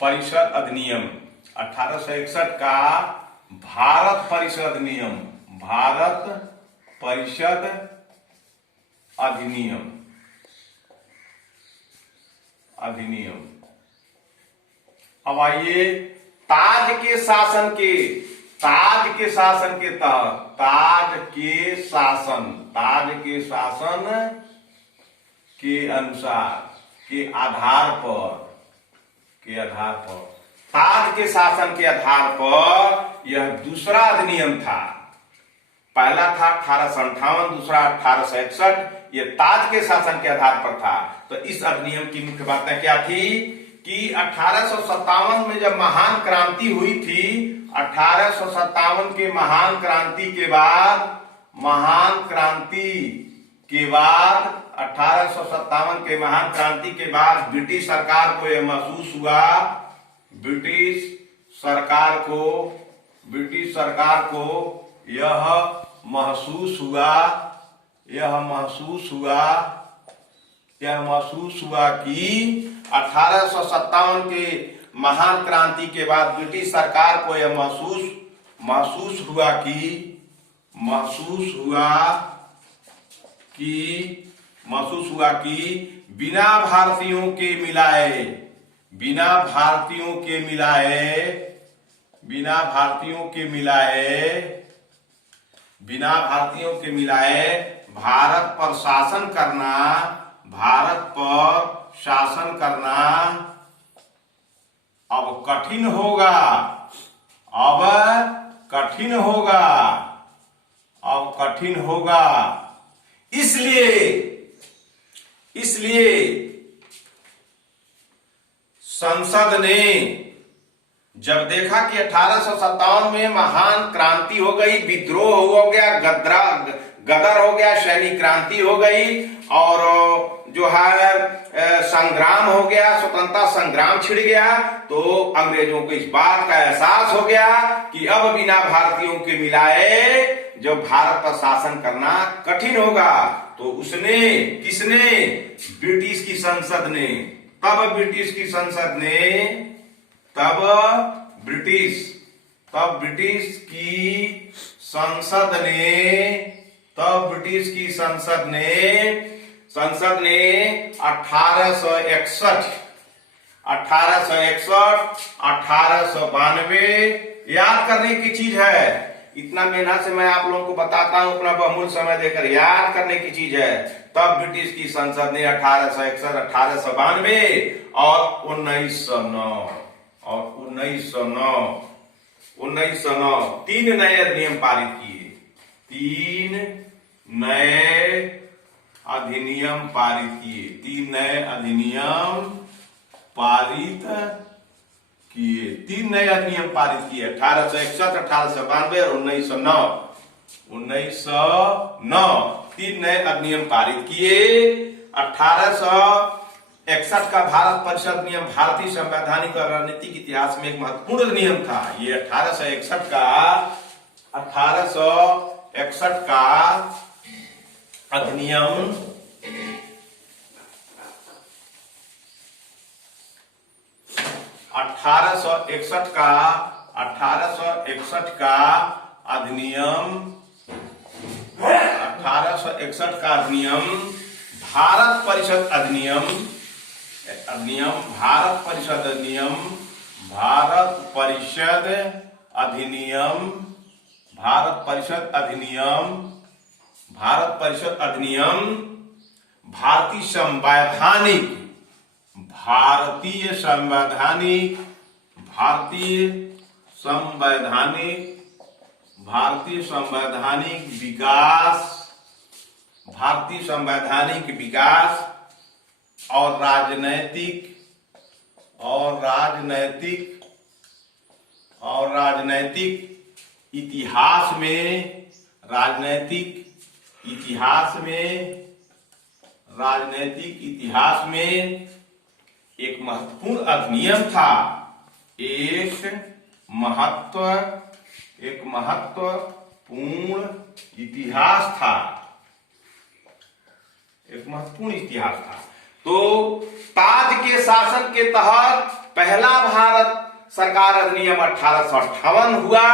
परिषद अधिनियम, 1861 का भारत परिषद नियम, भारत परिषद अधिनियम, अधिनियम। अब आइए ताज के शासन के, ताज के शासन के तहत, ताज के शासन, ताज के शासन के अनुसार, के आधार पर, के आधार पर, ताज के शासन के आधार पर यह दूसरा अधिनियम था। पहला था 1858, दूसरा 1861। यह ताज के शासन के आधार पर था। तो इस अधिनियम की मुख्य बातें क्या थी कि 1857 में जब महान क्रांति हुई थी, 1857 के महान क्रांति के बाद, महान क्रांति के बाद, 1857 के महान क्रांति के बाद ब्रिटिश सरकार को यह महसूस हुआ, ब्रिटिश सरकार को, ब्रिटिश सरकार को यह महसूस हुआ, यह महसूस हुआ, यह महसूस हुआ कि 1857 के महान क्रांति के बाद ब्रिटिश सरकार को यह महसूस हुआ कि बिना भारतीयों के मिलाए, बिना भारतीयों के मिलाए, बिना भारतीयों के मिलाए, बिना भारतीयों के मिलाए भारत पर शासन करना, भारत पर शासन करना अब कठिन होगा, अब कठिन होगा, अब कठिन होगा। इसलिए संसद ने जब देखा कि 1857 में महान क्रांति हो गई, विद्रोह हो गया, गदर हो गया, सैनिक क्रांति हो गई और जो है संग्राम हो गया, स्वतंत्रता संग्राम छिड़ गया, तो अंग्रेजों को इस बात का एहसास हो गया कि अब बिना भारतीयों के मिलाए जो भारत पर शासन करना कठिन होगा। तो उसने, किसने, ब्रिटिश की संसद ने, तब ब्रिटिश की संसद ने, तब ब्रिटिश की संसद ने, तब ब्रिटिश की संसद ने 1861, 1892 याद करने की चीज है। इतना मेहनत से मैं आप लोगों को बताता हूं, अपना बहुमूल्य समय देकर, याद करने की चीज है। तब ब्रिटिश की संसद ने 1861, 1892 और 1909 तीन नए अधिनियम पारित किए, तीन नए अधिनियम पारित किए, तीन नए अधिनियम पारित किए, तीन नए अधिनियम पारित किए, 1861, 1892 और 1909 तीन नए अधिनियम पारित किए। 1861 का भारत परिषद नियम भारतीय संवैधानिक और रणनीतिक इतिहास में एक महत्वपूर्ण नियम था। ये 1861 का अधिनियम 1861 का अधिनियम भारत परिषद अधिनियम, भारत परिषद अधिनियम, भारत परिषद अधिनियम, भारत परिषद अधिनियम, भारत परिषद अधिनियम भारतीय संवैधानिक, भारतीय संवैधानिक, भारतीय संवैधानिक, भारतीय संवैधानिक विकास, भारतीय संवैधानिक विकास और राजनैतिक इतिहास में, राजनैतिक इतिहास में एक महत्वपूर्ण अधिनियम था, एक महत्वपूर्ण इतिहास था, एक महत्वपूर्ण इतिहास था। तो ताज के शासन के तहत पहला भारत सरकार अधिनियम 1858 हुआ।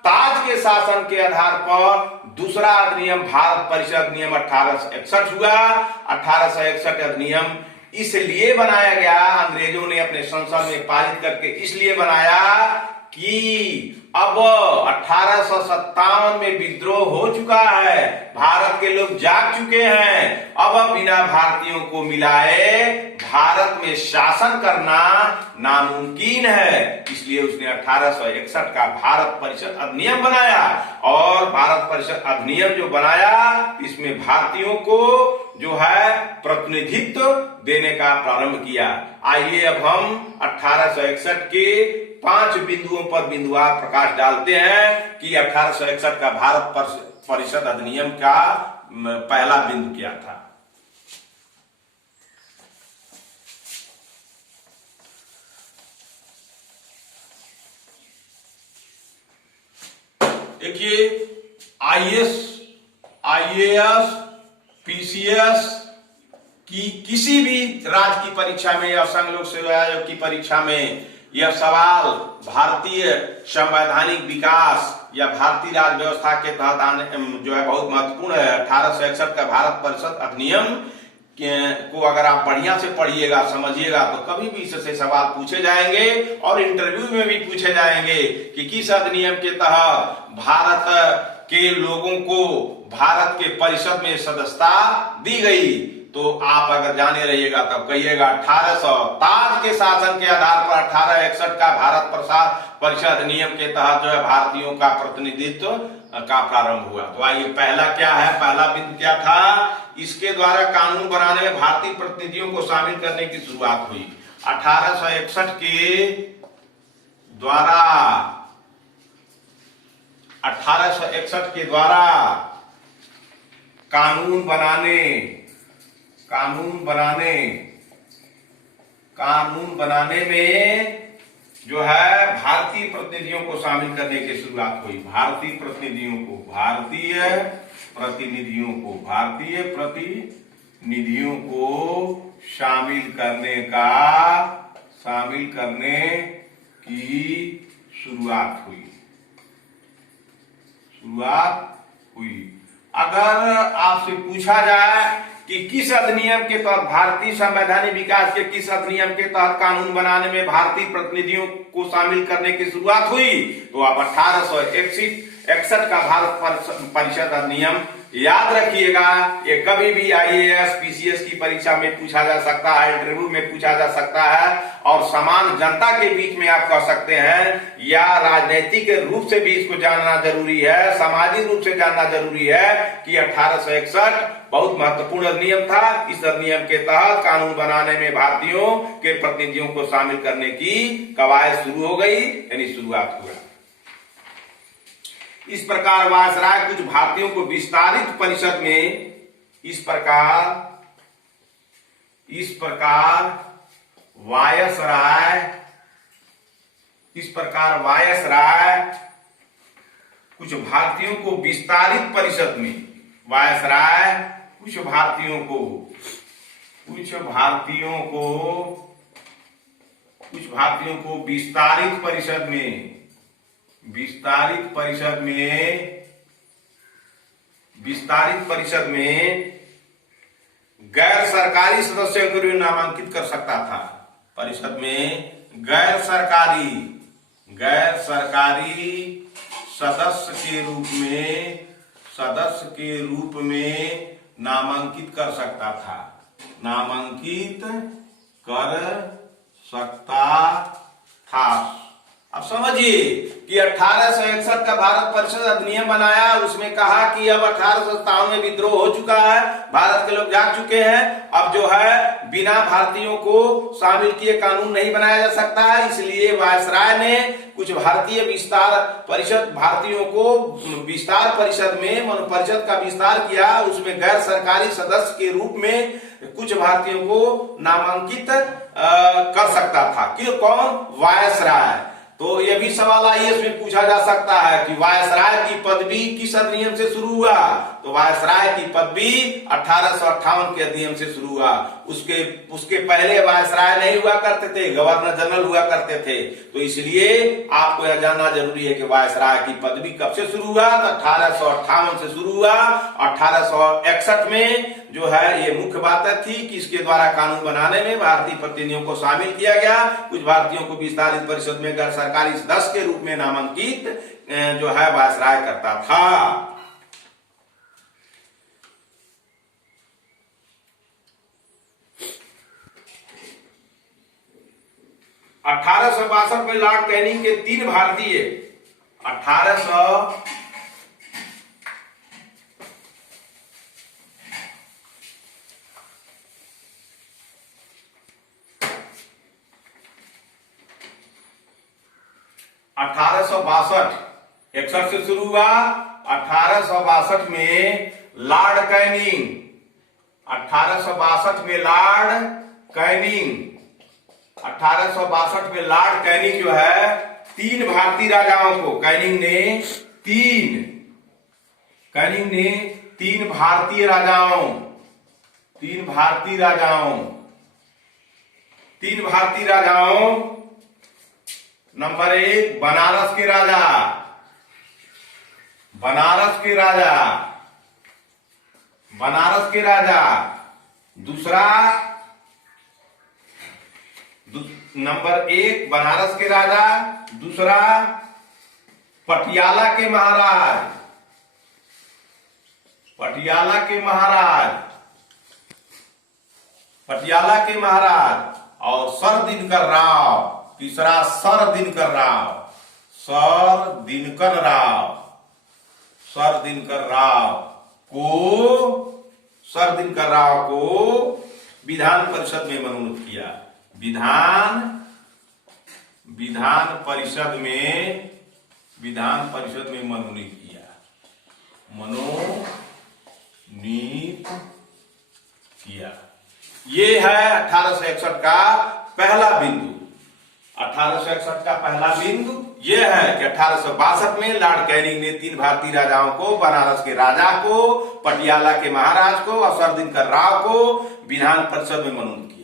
ताज के शासन के आधार पर दूसरा अधिनियम भारत परिषद अधिनियम 1861 हुआ। 1861 अधिनियम इसलिए बनाया गया, अंग्रेजों ने अपने संसद में पारित करके इसलिए बनाया कि अब 1857 में विद्रोह हो चुका है, भारत के लोग जाग चुके हैं, अब बिना भारतीयों को मिलाए भारत में शासन करना नामुमकिन है। इसलिए उसने 1861 का भारत परिषद अधिनियम बनाया। और भारत परिषद अधिनियम जो बनाया, इसमें भारतीयों को जो है प्रतिनिधित्व देने का प्रारंभ किया। आइए अब हम 1861 के 5 बिंदुओं पर बिंदुवार प्रकाश डालते हैं कि 1861 का भारत परिषद अधिनियम का पहला बिंदु क्या था। देखिए, आईएएस, पीसीएस की किसी भी राज्य की परीक्षा में या संघ लोक सेवा आयोग की परीक्षा में यह सवाल भारतीय संवैधानिक विकास या भारतीय राज्य व्यवस्था के तहत आने जो है बहुत महत्वपूर्ण है। 1861 का भारत परिषद अधिनियम को अगर आप बढ़िया से पढ़िएगा, समझिएगा, तो कभी भी इससे सवाल पूछे जाएंगे और इंटरव्यू में भी पूछे जाएंगे कि किस अधिनियम के तहत भारत के लोगों को भारत के परिषद में सदस्यता दी गई। तो आप अगर जाने रहिएगा तब कहिएगा 1800 ताज के शासन के आधार पर 1861 का भारत परिषद अधिनियम के तहत जो है भारतीयों का प्रतिनिधित्व का प्रारंभ हुआ। तो आइए, पहला क्या है, पहला बिंदु क्या था, इसके द्वारा कानून बनाने में भारतीय प्रतिनिधियों को शामिल करने की शुरुआत हुई। 1861 के द्वारा 1861 के द्वारा कानून बनाने में जो है भारतीय प्रतिनिधियों को शामिल करने की शुरुआत हुई। भारतीय प्रतिनिधियों को शामिल करने की शुरुआत हुई। अगर आपसे पूछा जाए कि किस अधिनियम के तहत, भारतीय संवैधानिक विकास के किस अधिनियम के तहत कानून बनाने में भारतीय प्रतिनिधियों को शामिल करने की शुरुआत हुई, तो आप 1861 का भारत परिषद अधिनियम याद रखिएगा। ये कभी भी आईएएस, पीसीएस की परीक्षा में पूछा जा सकता है, इंटरव्यू में पूछा जा सकता है, और समान जनता के बीच में आप कह सकते हैं, या राजनीतिक रूप से भी इसको जानना जरूरी है, सामाजिक रूप से जानना जरूरी है कि 1861 बहुत महत्वपूर्ण अधिनियम था। इस अधिनियम के तहत कानून बनाने में भारतीयों के प्रतिनिधियों को शामिल करने की कवायद शुरू हो गई, यानी शुरुआत हुआ। इस प्रकार वायसराय कुछ भारतीयों को विस्तारित परिषद में इस प्रकार वायसराय कुछ भारतीयों को विस्तारित परिषद में, वायसराय कुछ भारतीयों को विस्तारित परिषद में गैर सरकारी सदस्यों के रूप में नामांकित कर सकता था। परिषद में गैर सरकारी सदस्य के रूप में नामांकित कर सकता था। अब समझिए कि 1861 का भारत परिषद अधिनियम बनाया, उसमें कहा कि अब 1857 में विद्रोह हो चुका है, भारत के लोग जाग चुके हैं, अब जो है बिना भारतीयों को शामिल किए कानून नहीं बनाया जा सकता है। इसलिए वायसराय ने कुछ भारतीयों को विस्तार परिषद में परिषद का विस्तार किया। उसमें गैर सरकारी सदस्य के रूप में कुछ भारतीयों को नामांकित कर सकता था। कि कौन? वायसराय। तो यह भी सवाल आईएएस में पूछा जा सकता है कि वायसराय की पदवी किस अधिनियम से शुरू हुआ, तो वायसराय की पदवी 1858 के अधिनियम से शुरू हुआ। उसके पहले वायसराय नहीं हुआ करते थे, गवर्नर जनरल हुआ करते थे। तो इसलिए आपको यह जानना जरूरी है कि वायसराय की पदवी कब से शुरू हुआ, तो 1858 से शुरू हुआ। 1861 में जो है ये मुख्य बात थी कि इसके द्वारा कानून बनाने में भारतीय प्रतिनिधियों को शामिल किया गया। कुछ भारतीयों को विस्तारित परिषद में गैर सरकारी सदस्य के रूप में नामांकित जो है वायसराय करता था। 1862 में लॉर्ड कैनिंग के 3 भारतीय 1862 61 से शुरू हुआ। 1862 में लॉर्ड कैनिंग 1862 में लॉर्ड कैनिंग 1862 में लॉर्ड कैनिंग जो है 3 भारतीय राजाओं को कैनिंग ने 3 भारतीय राजाओं नंबर 1 बनारस के राजा, दूसरा नंबर 1 बनारस के राजा, दूसरा पटियाला के महाराज और सर दिनकर राव, तीसरा सर दिनकर राव को विधान परिषद में मनोनीत किया। विधान परिषद में मनोनीत किया। ये है 1861 का पहला बिंदु। 1861 का पहला बिंदु यह है कि 1862 में लॉर्ड कैनिंग ने 3 भारतीय राजाओं को, बनारस के राजा को, पटियाला के महाराज को और सर दिनकर राव को विधान परिषद में मनोनीत किया।